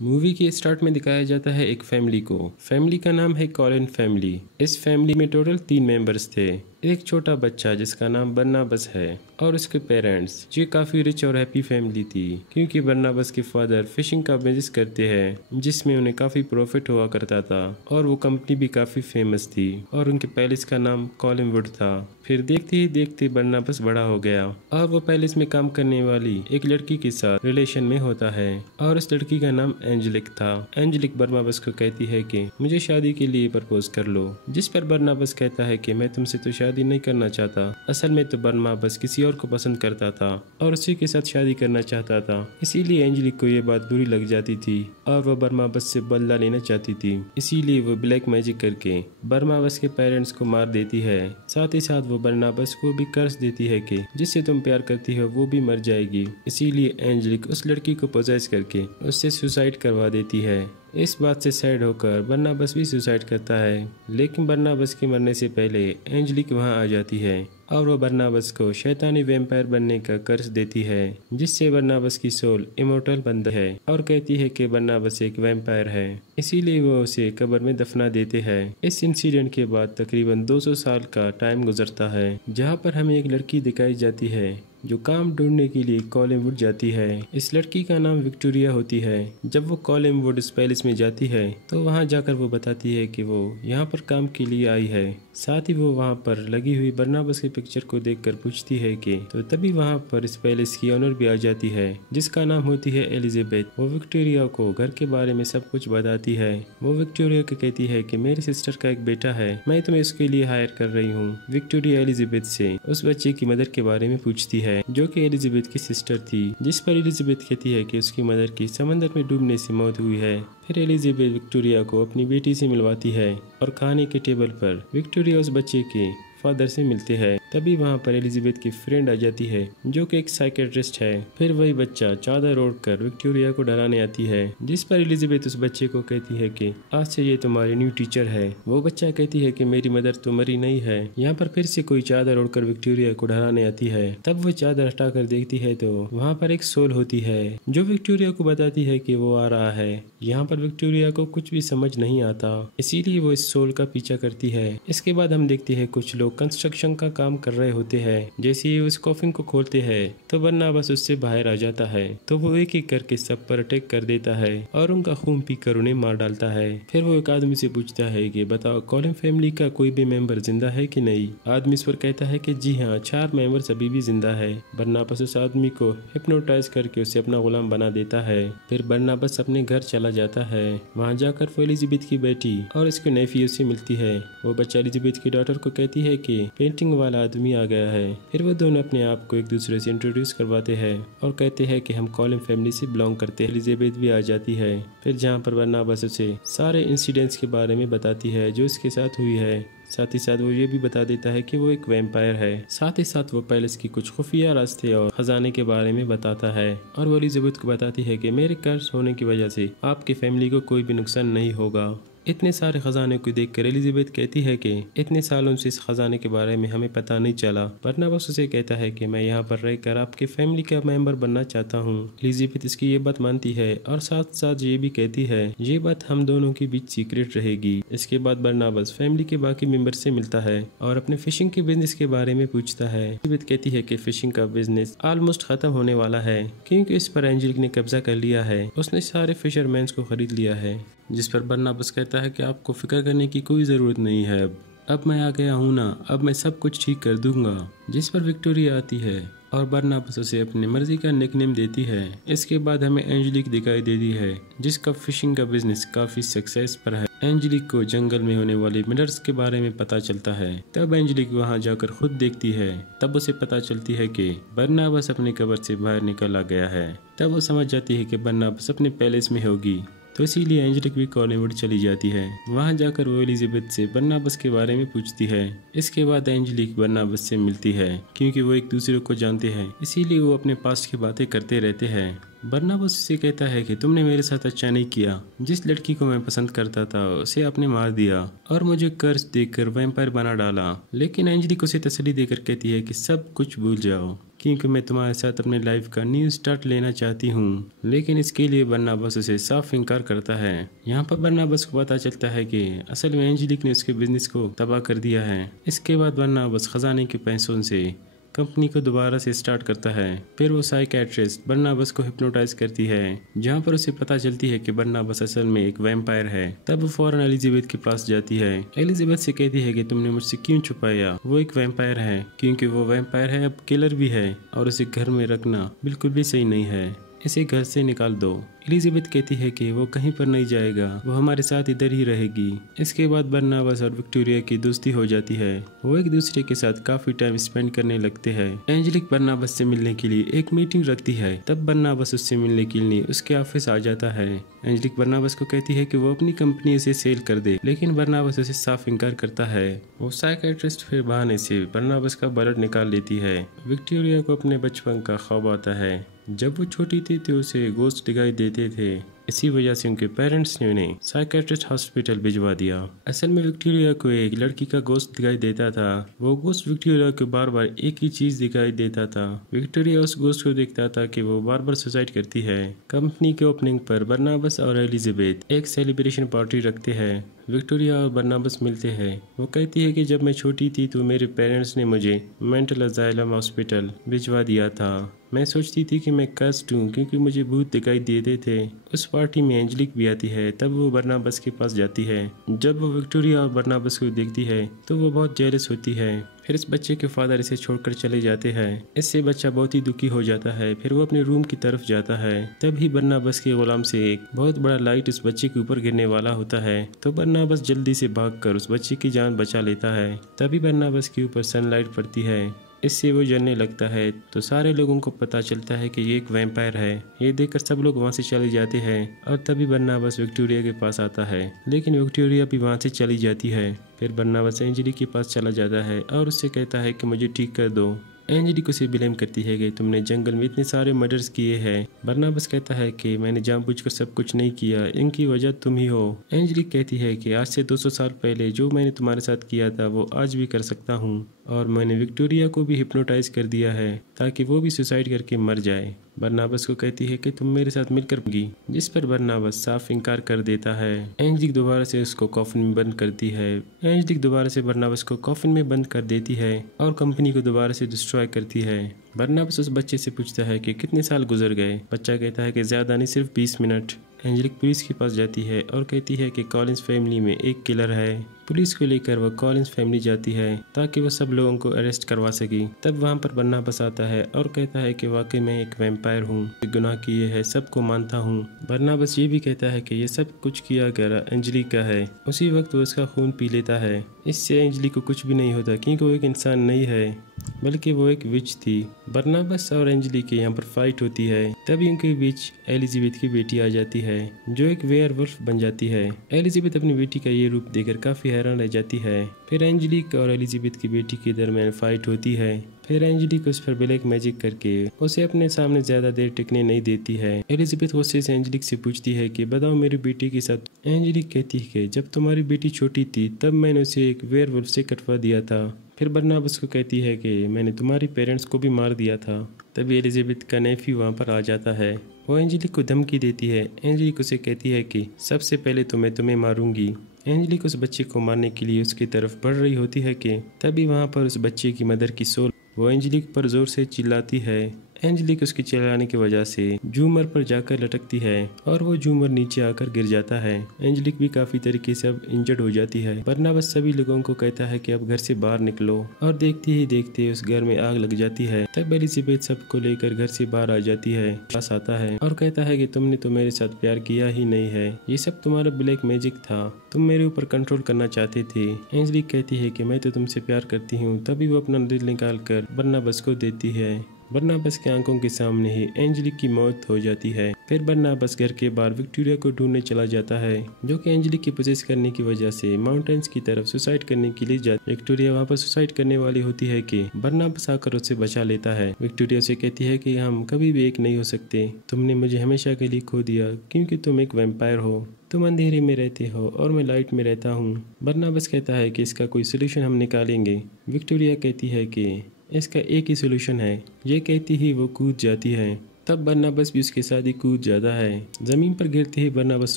Movie के start में दिखाया जाता है एक फैमिली को। फैमिली का नाम है कॉलिन फैमिली। इस फैमिली में टोटल 3 मेंबर्स थे। एक छोटा बच्चा जिसका नाम बरनाबस है और उसके पेरेंट्स। ये काफी रिच और हैप्पी फैमिली थी क्योंकि बरनाबस के फादर फिशिंग का बिजनेस करते हैं जिसमें उन्हें काफी प्रॉफिट हुआ करता था और वो कंपनी भी काफी फेमस थी और उनके पैलेस का नाम कॉलिनवुड था। फिर देखते ही देखते बरनाबस बड़ा हो गया और वो पैलेस में काम करने वाली एक लड़की के साथ रिलेशन में होता है और उस लड़की का नाम एंजेलिक था। एंजेलिक बरनाबस को कहती है कि मुझे शादी के लिए प्रपोज कर लो, जिस पर बरनाबस कहता है कि मैं तुमसे तो शादी नहीं करना चाहता। असल में तो बरनाबस किसी और को पसंद करता था और उसी के साथ शादी करना चाहता था। इसीलिए एंजेलिक को ये बात बुरी लग जाती थी और वह बरनाबस से बदला लेना चाहती थी। इसीलिए वो ब्लैक मैजिक करके बरनाबस के पेरेंट्स को मार देती है। साथ ही साथ वो बरनाबस को भी कर्ज देती है कि जिससे तुम प्यार करती हो वो भी मर जाएगी। इसीलिए एंजेलिक उस लड़की को पोजेस करके उससे सुसाइड करवा देती है। इस बात से सैड होकर बरनाबस भी सुसाइड करता है, लेकिन बरनाबस के मरने से पहले एंजेलिक वहां आ जाती है और वो बरनाबस को शैतानी वैम्पायर बनने का कर्ज देती है, जिससे बरनाबस की सोल इमोर्टल बनती है और कहती है कि बरनाबस एक वैम्पायर है। इसीलिए वो उसे कब्र में दफना देते हैं। इस इंसिडेंट के बाद तकरीबन 200 साल का टाइम गुजरता है, जहाँ पर हमें एक लड़की दिखाई जाती है जो काम ढूंढने के लिए कॉलिनवुड जाती है। इस लड़की का नाम विक्टोरिया होती है। जब वो कॉलिनवुड इस पैलेस में जाती है तो वहां जाकर वो बताती है कि वो यहाँ पर काम के लिए आई है। साथ ही वो वहाँ पर लगी हुई बरनाबस की पिक्चर को देखकर पूछती है कि तो तभी वहाँ पर इस पैलेस की ऑनर भी आ जाती है जिसका नाम होती है एलिजाबेथ। वो विक्टोरिया को घर के बारे में सब कुछ बताती है। वो विक्टोरिया को कहती है कि मेरी सिस्टर का एक बेटा है, मैं तुम्हें इसके लिए हायर कर रही हूँ। विक्टोरिया एलिजाबेथ से उस बच्चे की मदर के बारे में पूछती है जो कि एलिजाबेथ की सिस्टर थी, जिस पर एलिजाबेथ कहती है कि उसकी मदर की समंदर में डूबने से मौत हुई है। फिर एलिजाबेथ विक्टोरिया को अपनी बेटी से मिलवाती है और खाने के टेबल पर विक्टोरिया उस बच्चे के फादर से मिलते हैं। तभी वहाँ पर एलिजाबेथ की फ्रेंड आ जाती है जो कि एक साइकेट्रिस्ट है। फिर वही बच्चा चादर ओढ़कर विक्टोरिया को डराने आती है, जिस पर एलिजाबेथ उस बच्चे को कहती है कि आज से ये तुम्हारी न्यू टीचर है। वो बच्चा कहती है कि मेरी मदर तो मरी नहीं है। यहाँ पर फिर से कोई चादर ओढ़कर विक्टोरिया को डराने आती है। तब वो चादर हटाकर देखती है तो वहाँ पर एक सोल होती है जो विक्टोरिया को बताती है कि वो आ रहा है। यहाँ पर विक्टोरिया को कुछ भी समझ नहीं आता, इसीलिए वो इस सोल का पीछा करती है। इसके बाद हम देखते हैं कुछ लोग कंस्ट्रक्शन का काम कर रहे होते हैं। जैसे ही उस कॉफिन को खोलते हैं तो बरनाबस उससे बाहर आ जाता है, तो वो एक एक करके सब पर अटैक कर देता है और उनका खून पीकर उन्हें मार डालता है। फिर वो एक आदमी से पूछता है कि बताओ कॉलिन फैमिली का कोई भी मेंबर जिंदा है कि नहीं। आदमी इस पर कहता है कि जी हाँ, 4 मेंबर्स अभी भी जिंदा है। बरनाबस उस आदमी को हिप्नोटाइज करके उसे अपना गुलाम बना देता है। फिर बरनाबस अपने घर चला जाता है। वहाँ जाकर वो एलिजाबेथ की बेटी और उसके नेफियो से मिलती है। वो बच्चा एलिजाबेथ की डॉटर को कहती है कि पेंटिंग वाला आदमी आ गया है। फिर वो दोनों अपने आप को एक दूसरे से इंट्रोड्यूस करवाते हैं और कहते हैं कि हम कॉलिन फैमिली से बिलोंग करते हैं। एलिजाबेथ भी आ जाती है। फिर जहाँ पर बरनाबस उसे सारे इंसिडेंट्स के बारे में बताती है जो इसके साथ हुई है। साथ ही साथ वो ये भी बता देता है कि वो एक वैम्पायर है। साथ ही साथ वो पैलेस की कुछ खुफिया रास्ते और खजाने के बारे में बताता है और वो एलिजाबेथ को बताती है कि मेरे कर्ज होने की वजह से आपकी फैमिली को कोई भी नुकसान नहीं होगा। इतने सारे खजाने को देखकर एलिजाबेथ कहती है कि इतने सालों से इस खजाने के बारे में हमें पता नहीं चला। बरनाबस उसे कहता है कि मैं यहाँ पर रहकर आपके फैमिली का मेंबर बनना चाहता हूँ। एलिजाबेथ इसकी ये बात मानती है और साथ साथ ये भी कहती है ये बात हम दोनों के बीच सीक्रेट रहेगी। इसके बाद बरनाबस फैमिली के बाकी मेंबर से मिलता है और अपने फिशिंग के बिजनेस के बारे में पूछता है। एलिजाबेथ कहती है कि फिशिंग का बिजनेस ऑलमोस्ट खत्म होने वाला है क्योंकि इस पर एंजेलिक ने कब्जा कर लिया है। उसने सारे फिशरमैन को खरीद लिया है, जिस पर बरनाबस कहता है कि आपको फिक्र करने की कोई ज़रूरत नहीं है। अब मैं आ गया हूँ ना, अब मैं सब कुछ ठीक कर दूंगा। जिस पर विक्टोरिया आती है और बरनाबस उसे अपनी मर्जी का निकनेम देती है। इसके बाद हमें एंजेलिक दिखाई देती है जिसका फिशिंग का बिजनेस काफी सक्सेस पर है। एंजेलिक को जंगल में होने वाले मिनरल्स के बारे में पता चलता है। तब एंजेलिक वहां जाकर खुद देखती है। तब उसे पता चलती है कि बरनाबस अपने कब्र से बाहर निकल आ गया है। तब वो समझ जाती है कि बरनाबस अपने पैलेस में होगी, तो इसीलिए एंजेलिक भी कॉलिनवुड चली जाती है। वहां जाकर वो एलिजाबेथ से बरनाबस के बारे में पूछती है। इसके बाद एंजेलिक बरनाबस से मिलती है क्योंकि वो एक दूसरे को जानते हैं, इसीलिए वो अपने पास्ट की बातें करते रहते हैं। बरनाबस उससे कहता है कि तुमने मेरे साथ अच्छा नहीं किया। जिस लड़की को मैं पसंद करता था उसे आपने मार दिया और मुझे कर्ज देकर वैम्पायर बना डाला। लेकिन एंजेलिक उसे तसल्ली देकर कहती है कि सब कुछ भूल जाओ क्योंकि मैं तुम्हारे साथ अपने लाइफ का न्यू स्टार्ट लेना चाहती हूँ। लेकिन इसके लिए बरनाबस उसे साफ इनकार करता है। यहाँ पर बरनाबस को पता चलता है कि असल में एंजेलिक ने उसके बिजनेस को तबाह कर दिया है। इसके बाद बरनाबस खजाने के पैसों से कंपनी को दोबारा से स्टार्ट करता है। फिर वो साइकियाट्रिस्ट बरनाबस को हिप्नोटाइज करती है, जहाँ पर उसे पता चलती है कि बरनाबस असल में एक वैम्पायर है। तब वो फौरन एलिजाबेथ के पास जाती है। एलिजाबेथ से कहती है कि तुमने मुझसे क्यों छुपाया, वो एक वैम्पायर है। क्योंकि वो वैम्पायर है अब किलर भी है, और उसे घर में रखना बिल्कुल भी सही नहीं है, इसे घर से निकाल दो। एलिजाबेथ कहती है कि वो कहीं पर नहीं जाएगा, वो हमारे साथ इधर ही रहेगी। इसके बाद बरनाबस और विक्टोरिया की दोस्ती हो जाती है। वो एक दूसरे के साथ काफी टाइम स्पेंड करने लगते हैं। एंजेलिक बरनाबस से मिलने के लिए एक मीटिंग रखती है। तब बरनाबस उससे मिलने के लिए उसके ऑफिस आ जाता है। एंजेलिक बरनाबस को कहती है कि वो अपनी कंपनी उसे सेल कर दे, लेकिन बरनाबस उसे साफ इनकार करता है। वो साइकियाट्रिस्ट फिर बहाने से बरनाबस का ब्लड निकाल लेती है। विक्टोरिया को अपने बचपन का ख्वाब आता है। जब वो छोटी थी तो उसे गोश्त दिखाई देते थे, इसी वजह से उनके पेरेंट्स ने उन्हें साइकियाट्रिस्ट हॉस्पिटल भिजवा दिया। असल में विक्टोरिया को एक लड़की का गोश्त दिखाई देता था। वो गोश्त विक्टोरिया को बार बार एक ही चीज दिखाई देता था। विक्टोरिया उस गोश्त को देखता था कि वो बार बार सुसाइड करती है। कंपनी के ओपनिंग पर बरनाबस और एलिजाबेथ एक सेलिब्रेशन पार्टी रखते हैं। विक्टोरिया और बरनाबस मिलते हैं। वो कहती है कि जब मैं छोटी थी तो मेरे पेरेंट्स ने मुझे मेंटल अजाइलम हॉस्पिटल भिजवा दिया था। मैं सोचती थी कि मैं कष्ट हूँ क्योंकि मुझे भूत दिखाई देते थे। उस पार्टी में एंजेलिक भी आती है। तब वो बरनाबस के पास जाती है। जब वो विक्टोरिया और बरनाबस को देखती है तो वो बहुत जेलस होती है। फिर इस बच्चे के फादर इसे छोड़कर चले जाते हैं। इससे बच्चा बहुत ही दुखी हो जाता है। फिर वो अपने रूम की तरफ जाता है। तभी बरनाबस के गुलाम से एक बहुत बड़ा लाइट उस बच्चे के ऊपर गिरने वाला होता है। तो बरनाबस जल्दी से भागकर उस बच्चे की जान बचा लेता है। तभी बरनाबस के ऊपर सनलाइट पड़ती है, इससे वो जलने लगता है। तो सारे लोगों को पता चलता है कि ये एक वैम्पायर है। ये देखकर सब लोग वहाँ से चले जाते हैं। और तभी बरनाबस विक्टोरिया के पास आता है, लेकिन विक्टोरिया भी वहाँ से चली जाती है। फिर बरनाबस एंजेलिक के पास चला जाता है और उससे कहता है कि मुझे ठीक कर दो। एंजेलिक उसे ब्लेम करती है कि तुमने जंगल में इतने सारे मर्डर्स किए हैं। बरनाबस कहता है कि मैंने जानबूझकर सब कुछ नहीं किया, इनकी वजह तुम ही हो। एंजेलिक कहती है कि आज से 200 साल पहले जो मैंने तुम्हारे साथ किया था वो आज भी कर सकता हूँ, और मैंने विक्टोरिया को भी हिप्नोटाइज कर दिया है ताकि वो भी सुसाइड करके मर जाए। बरनाबस को कहती है कि तुम मेरे साथ मिलकर होगी, जिस पर बरनाबस साफ इनकार कर देता है। एंजेलिक दोबारा से उसको कॉफिन में बंद करती है। एंजेलिक दोबारा से बरनाबस को कॉफिन में बंद कर देती है और कंपनी को दोबारा से डिस्ट्रॉय करती है। बरनाबस उस बच्चे से पूछता है कि कितने साल गुजर गए। बच्चा कहता है कि ज्यादा नहीं, सिर्फ 20 मिनट। एंजेलिक पुलिस के पास जाती है और कहती है कि कॉलिंस फैमिली में एक किलर है। पुलिस को लेकर वो कॉलिंस फैमिली जाती है ताकि वो सब लोगों को अरेस्ट करवा सके। तब वहाँ पर बरनाबस आता है और कहता है कि वाकई मैं एक वैम्पायर हूँ, गुनाह किए है, सबको मानता हूँ। बरनाबस ये भी कहता है कि ये सब कुछ किया गया एंजेलिक का है। उसी वक्त वो उसका खून पी लेता है। इससे एंजेलिक को कुछ भी नहीं होता क्योंकि वो एक इंसान नहीं है, बल्कि वो एक विच थी। बरनाबस और एंजेलिक के यहाँ पर फाइट होती है। तभी उनके बीच एलिजाबेथ की बेटी आ जाती है, जो एक वेयरवुल्फ बन जाती है। एलिजाबेथ अपनी बेटी का ये रूप देखकर काफी हैरान रह जाती है। फिर एंजेलिक और एलिजाबेथ की बेटी के दरमियान फाइट होती है। फिर एंजेलिक उस पर ब्लैक मैजिक करके उसे अपने सामने ज्यादा देर टिकने नहीं देती है। एलिजाबेथ गुस्से से एंजेलिक से पूछती है कि बताओ मेरी बेटी के साथ। एंजेलिक कहती है कि जब तुम्हारी बेटी छोटी थी तब मैंने उसे एक वेयरवुल्फ से कटवा दिया था। फिर बरनाबस को कहती है कि मैंने तुम्हारी पेरेंट्स को भी मार दिया था। तभी एलिजाबेथ का नेफ्यू वहाँ पर आ जाता है। वो एंजेलिक को धमकी देती है। एंजेलिक उसे कहती है कि सबसे पहले तो मैं तुम्हें मारूंगी। एंजेलिक उस बच्चे को मारने के लिए उसकी तरफ बढ़ रही होती है कि तभी वहाँ पर उस बच्चे की मदर की सोल वो एंजेलिक पर जोर से चिल्लाती है। एंजेलिक उसके चिल्लाने की वजह से झूमर पर जाकर लटकती है और वो झूमर नीचे आकर गिर जाता है। एंजेलिक भी काफी तरीके से अब इंजर्ड हो जाती है। बरनाबस सभी लोगों को कहता है कि अब घर से बाहर निकलो, और देखते ही देखते उस घर में आग लग जाती है। तब एलिजाबेथ सबको लेकर घर से बाहर आ जाती है, पास आता है और कहता है कि तुमने तो मेरे साथ प्यार किया ही नहीं है, ये सब तुम्हारा ब्लैक मैजिक था, तुम मेरे ऊपर कंट्रोल करना चाहते थे। एंजेलिक कहती है कि मैं तो तुमसे प्यार करती हूँ। तभी वो अपना दिल निकाल कर बरनाबस को देती है। बरनाबस के आंखों के सामने ही एंजेलिक की मौत हो जाती है। फिर बरनाबस घर के बाहर विक्टोरिया को ढूंढने चला जाता है, जो कि एंजेलिक की पोजेस करने की वजह से माउंटेन्स की तरफ सुसाइड करने के लिए जाती। विक्टोरिया वहाँ पर सुसाइड करने वाली होती है कि बरनाबस आकर उससे बचा लेता है। विक्टोरिया से कहती है कि हम कभी भी एक नहीं हो सकते, तुमने मुझे हमेशा के लिए खो दिया क्योंकि तुम एक वैम्पायर हो, तुम अंधेरे में रहते हो और मैं लाइट में रहता हूँ। बरनाबस कहता है कि इसका कोई सोल्यूशन हम निकालेंगे। विक्टोरिया कहती है कि इसका एक ही सोल्यूशन है। ये कहती ही वो कूद जाती है। तब बरनाबस भी उसके साथ ही कूद जाता है। ज़मीन पर गिरते ही बरनाबस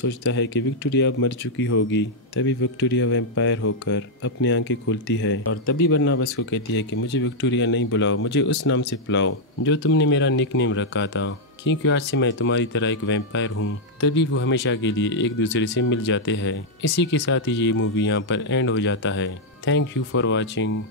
सोचता है कि विक्टोरिया अब मर चुकी होगी। तभी विक्टोरिया वैम्पायर होकर अपनी आंखें खोलती है और तभी बरनाबस को कहती है कि मुझे विक्टोरिया नहीं बुलाओ, मुझे उस नाम से बुलाओ जो तुमने मेरा निकनेम रखा था, क्योंकि आज से मैं तुम्हारी तरह एक वैम्पायर हूँ। तभी वो हमेशा के लिए एक दूसरे से मिल जाते हैं। इसी के साथ ही ये मूवी यहाँ पर एंड हो जाता है। Thank you for watching.